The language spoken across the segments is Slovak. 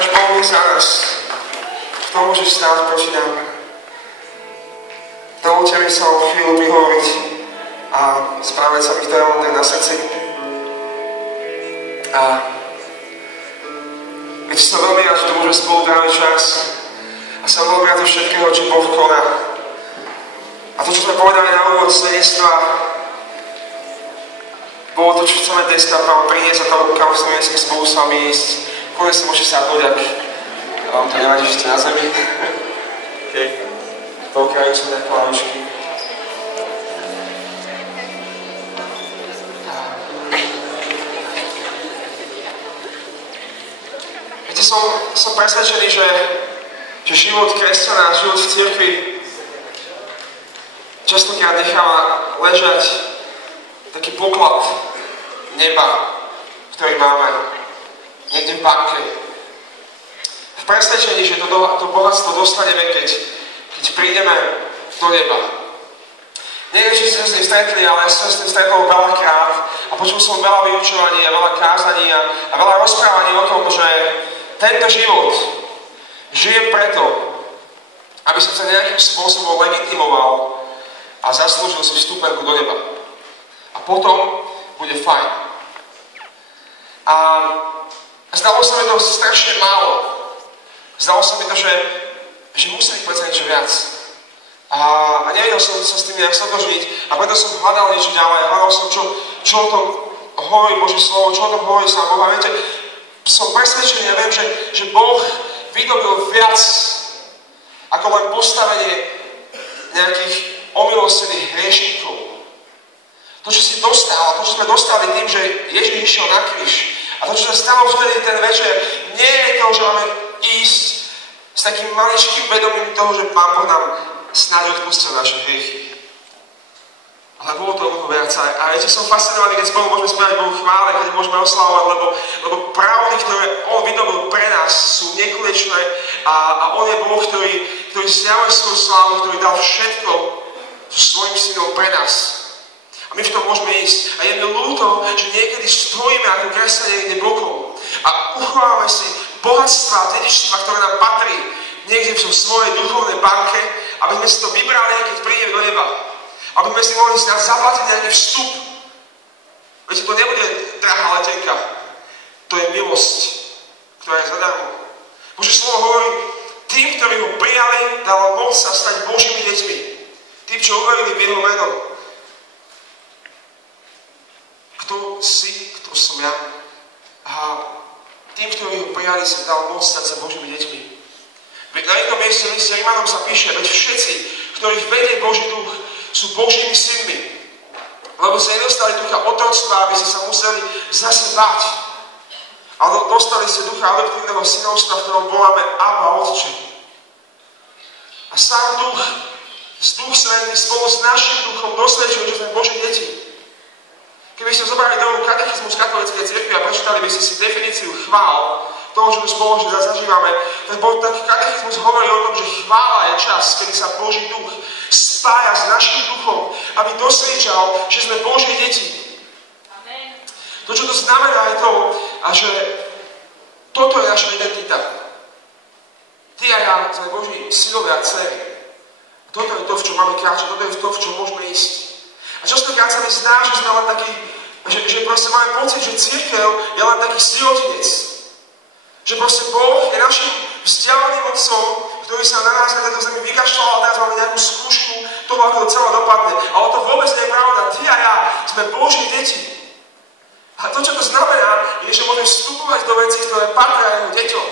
náš Boh je za nás. Kto môže stáť proti nám? Dovolte mi sa o chvíľu prihovoriť a správať sa mi, ktoré mám tak na srdci. A keď som veľmi rád, že to môžem spolu tráviť čas a som veľmi rád zo všetkého, čo Boh koná. A to, čo sme povedali na úvod svedectva, bolo to, čo chceme dneska vám priniesť a to, kam sme dneska spolu s vami ísť. Konec si môžete sadnúť, ak vám to nevadí, že ste na zemi. Okay. Poukrajú sa nejaké lavičky. Viete, som presvedčený, že život kresťana, život v cirkvi častokrát necháva ležať taký poklad neba, ktorý máme niekde v banke. V presvedčení, že to bohatstvo dostaneme, keď prídeme do neba. Neviem, či ste sa s tým stretli, ale ja som sa s tým stretol veľakrát a počul som veľa vyučovaní a veľa kázaní a veľa rozprávaní o tom, že tento život žijem preto, aby som sa nejakým spôsobom legitimoval a zaslúžil si vstupenku do neba. A potom bude fajn. A zdalo sa mi to strašne málo. Zdalo sa mi to, že musí byť predsa niečo viac. A nevedel som sa s tým nejak stotožniť a preto som hľadal niečo ďalej. Hľadal som, čo o tom hovorí Božie slovo, čo o tom hovorí sám Boh. A viete, som presvedčený a viem, že Boh vydobil viac ako len postavenie nejakých omilostených hriešníkov. To, čo si dostal, to, čo sme dostali tým, že Ježiš išiel na kríž a to, čo sa stalo vtedy ten večer, nie je to, že máme ísť s takým maličkým vedomím toho, že Pán Boh nám snáď odpustil naše hriechy. Ale bolo to mnoho viac. A viete, som fascinovaný, keď spolu môžeme spievať Bohu chvále, keď môžeme oslavovať, lebo pravdy, ktoré On vydobil pre nás, sú nekonečné a On je Boh, ktorý zjavuje svoju slávu, ktorý dal všetko so svojím synom pre nás. A my v tom môžeme ísť. A je mi ľúto, že niekedy stojíme ako kresťania niekde bokom a uchovávame si bohatstva a dedičstva, ktoré nám patrí niekde v svojej duchovnej banke, aby sme si to vybrali, keď prídeme do neba. Aby sme si mohli zaplatiť nejaký vstup. Viete, to nebude drahá letenka. To je milosť, ktorá je zadarmo. Božie slovo hovorí, tým, ktorí ho prijali, dal moc sa stať Božími deťmi. Tým, čo uverili v jeho meno. Kto si, kto som ja. A tým, ktorí ho prijali, sa dal moc stať sa Božími deťmi. Veď na jednom mieste liste Rimanom sa píše, veď všetci, ktorých vedie Boží duch, sú Božími synmi. Lebo sa nedostali ducha otroctva, aby sa museli zase báť. Ale dostali ste ducha adoptívneho synovstva, v ktorom voláme Abba, Otče. A sám duch, Duch Svätý spolu s našim duchom dosvedčujú, že sme Boží deti. Keby ste zobrali do katechizmus katolíckej cirkvi a prečítali by ste si definíciu chvál, toho, čo my spoločne zažívame, tak katechizmus hovorí o tom, že chvála je čas, kedy sa Boží duch spája s našim duchom, aby dosvedčal, že sme Božie deti. Amen. To, čo to znamená, je to, že toto je naša identita. Ty a ja sme Boží synovia a dcery. Toto je to, v čom máme kráčať, toto je to, v čom môžeme ísť. A častokrát sa mi zdá, že sme len taký, že proste máme pocit, že cirkev je len taký sirotinec. Že proste Boh je našim vzdialeným otcom, ktorý sa na nás na tejto zemi vykašľal a teraz máme nejakú skúšku toho, ako to celé dopadne. Ale to vôbec nie je pravda. Ty a ja sme Božie deti. A to, čo to znamená, je, že môžeme vstupovať do vecí, ktoré patria jeho deťom.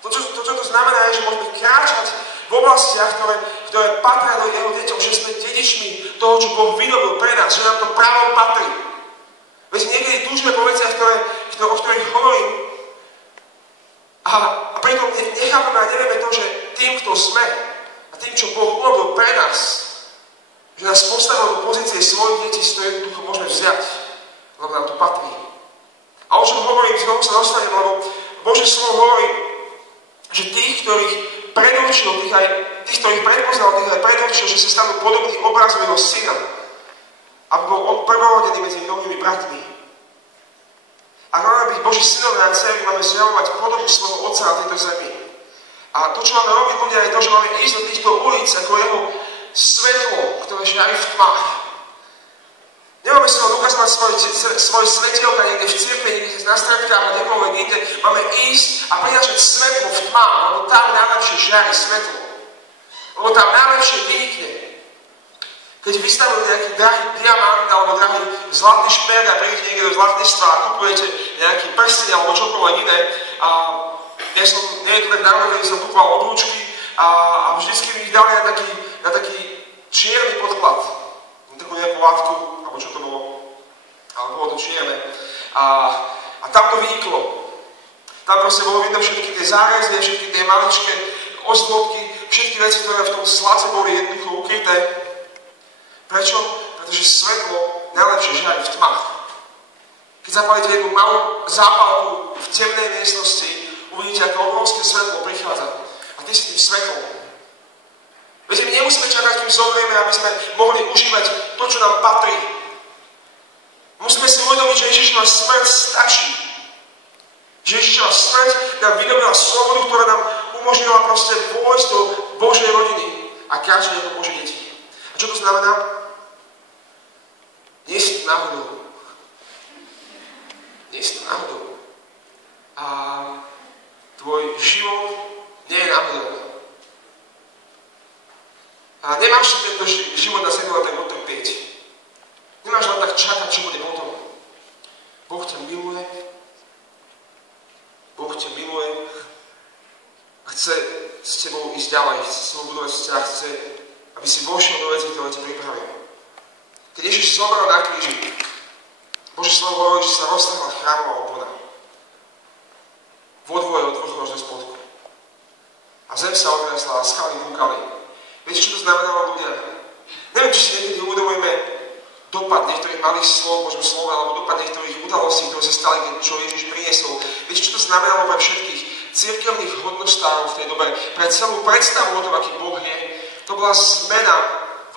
To, čo to znamená, je, že môžeme kráčať v oblastiach, ktoré patria do jeho deťom, že sme dedičmi toho, čo Boh vydobil pre nás, že nám to právom patrí. Veď niekedy túžime po veciach, o ktorých hovorím, a preto nechápame a nevieme to, že tým, kto sme a tým, čo Boh urobil pre nás, že nás postavil do pozície svojich detí, z toho jednoducho môžeme vziať, lebo nám to patrí. A o čom hovorím, znovu sa dostanem, lebo Božie slovo hovorí, že tých, ktorých predurčil, tých, ktorých predpoznal, tých aj predurčil, že sa stanú podobný obrazu jeho syna, aby bol on prvorodený medzi mnohými bratmi. A máme byť Boží synovia a dcery, máme zjavovať podobu svojho Otca na tejto zemi. A to, čo máme robiť ľudia, je to, že máme ísť do týchto ulic ako jeho svetlo, ktoré žiari v tmách. Nemáme si len ukazovať svoje svetielka niekde v cirkvi, niekde na stredkách a kdekoľvek inde. Máme ísť a prinášať svetlo v tmách, lebo tam najlepšie žiari svetlo. Lebo tam najlepšie vynikne. Keď vystavujú nejaký drahý diamant alebo drahý zlatý šperk a prídete niekde do zlatníctva a kupujete nejaký prsteň alebo čokoľvek iné. A nie je to tak dávno, keď som kupoval obrúčky a vždycky mi ich dali na taký čierny podklad. Na takú nejakú látku, alebo čo to bolo. Ale bolo to čierne. A tam to vyniklo. Tam proste bolo vidno všetky tie zárezy, všetky tie maličké ozdobky, všetky veci, ktoré v tom zlate boli jednoducho ukryté. Prečo? Pretože svetlo najlepšie žiari v tmách. Keď zapálite jednu malú zápalku v temnej miestnosti, uvidíte, ako obrovské svetlo prichádza. A ty si tým svetlom. Viete, my nemusíme čakať, kým zomrieme, aby sme mohli užívať to, čo nám patrí. Musíme si uvedomiť, že Ježišova smrť stačí. Že Ježišova smrť nám vydobila slobodu, ktorá nám umožnila proste vojsť do Božej rodiny a kráčať ako Božie deti. A čo to znamená? Nie si náhodou. Nie si náhodou. A tvoj život nie je náhodou. A nemáš si tento život na zemi len tak utrpieť. Nemáš len tak čakať, čo bude potom. Boh ťa miluje. Boh ťa miluje. A chce s tebou ísť ďalej. Chce s tebou budovať vzťah. Chce, aby si vošiel do veci, ktoré ti pripravil. Keď Ježiš zomrel na kríži, Božie slovo hovorí, že sa roztrhla chrámová opona. Vodvoje od vrchu až do spodku. A zem sa odresla a skaly búkali. Viete, čo to znamenalo ľudia? Neviem, či si niekedy uvedomujeme dopad niektorých malých slov, Božieho slova, alebo dopad niektorých udalostí, ktoré sa stali, čo Ježiš priniesol. Viete, čo to znamenalo pre všetkých cirkevných hodnostárov v tej dobe, pre celú predstavu o tom, aký Boh je? To bola zmena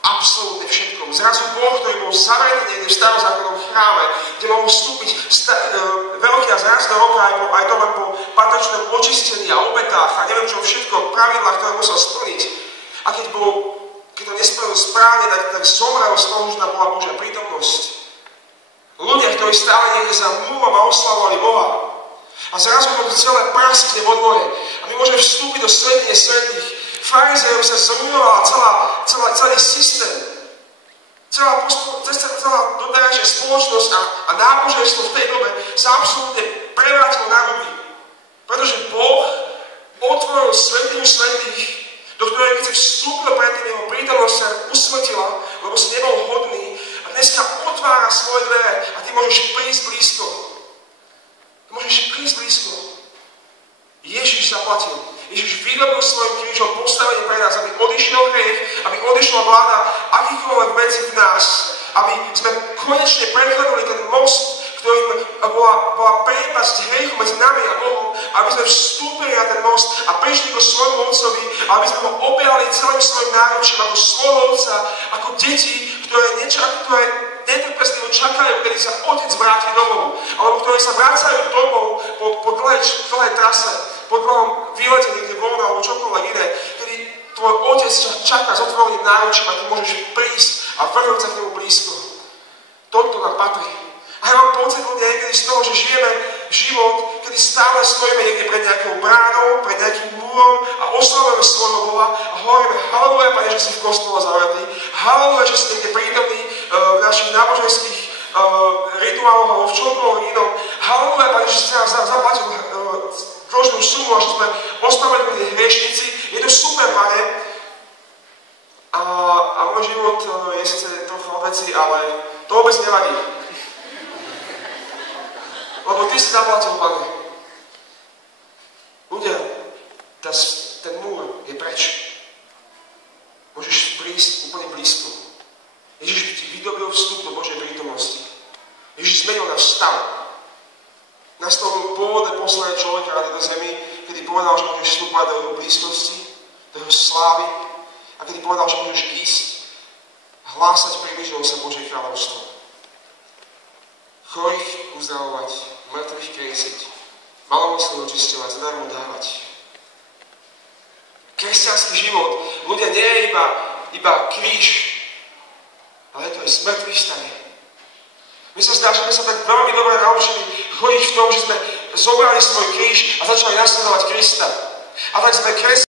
absolútne všetkom. Zrazu Boh, ktorý bol zavretý niekde v starozákonnom chráme, kde mohol vstúpiť veľký a zraz do roka aj to len po patričnom očistení a obetách a neviem čo všetko, pravidlách, ktoré musel splniť. A keď to nesplnil správne, tak zomrel z toho, že tam bola Božia prítomnosť. Ľudia, ktorí stále niekde za múrom a oslavovali Boha. A zrazu to celé praskne vo dvore. A my môžeme vstúpiť do svätyne svätých. Farizejom sa zrujnovala celý systém. Celá doterajšia spoločnosť a náboženstvo v tej dobe sa absolútne prevrátilo na ruby. Pretože Boh otvoril svätyňu svätých, do ktorej keď si vstúpil predtým, jeho prítomnosť sa usmrtila, lebo si nebol hodný a dneska otvára svoje dvere a ty môžeš prísť blízko. Ty môžeš prísť blízko. Ježiš zaplatil. Ježiš vyrobil svojim krížom postavenie pre nás, aby odišiel hriech, aby odišla vláda akýchkoľvek vecí v nás, aby sme konečne preklenuli ten most, ktorým bola priepasť hriechu medzi nami a Bohom, aby sme vstúpili na ten most a prišli k svojmu otcovi, aby sme ho objali celým svojim náručím ako svojho otca, ako deti, ktoré netrpezlivo čakajú, kedy sa otec vráti domov, alebo ktoré sa vracajú domov po dlhej trase, po dlhom výlete niekde voľno alebo čokoľvek iné, kedy tvoj otec čaká s otvoreným náručím a ty môžeš prísť a vrhnúť sa k nemu blízko. Toto nám patrí. A ja mám pocit ľudia niekedy z toho, že žijeme život, kedy stále stojíme niekde pred nejakou bránou, pred nejakým múrom a oslavujeme svojho Boha a hovoríme halleluja, Pane, že si v kostole zavretý, halleluja, že si niekde prítomný v našich náboženských rituáloch alebo v čomkoľvek inom, halleluja, Pane, že si nás zaplatil dlžnú sumu a že sme ospravedlní hriešnici. Je to super, Pane. A môj život je síce trochu veci, ale to vôbec nevadí. Lebo ty si zaplatil, Pane. Ľudia, ten múr je preč. Môžeš prísť úplne blízko. Ježiš ti vydobil vstup do Božej prítomnosti. Ježiš zmenil náš stav. Nastavil pôvodné poslanie človeka na tejto zemi, kedy povedal, že môžeš vstúpať do jeho blízkosti, do jeho slávy a kedy povedal, že môžeš ísť hlásať približilo sa Božej kráľovstvo. chorých uzdravovať, mŕtvych kriesiť, malomyslných očisťovať, zadarmo dávať. Kresťanský život, ľudia, nie je iba kríž, ale to je smrtvý vstanie. My sa zdá, že sme sa tak veľmi dobre naučili chodiť v tom, že sme zobrali svoj kríž a začali nasledovať Krista. A tak sme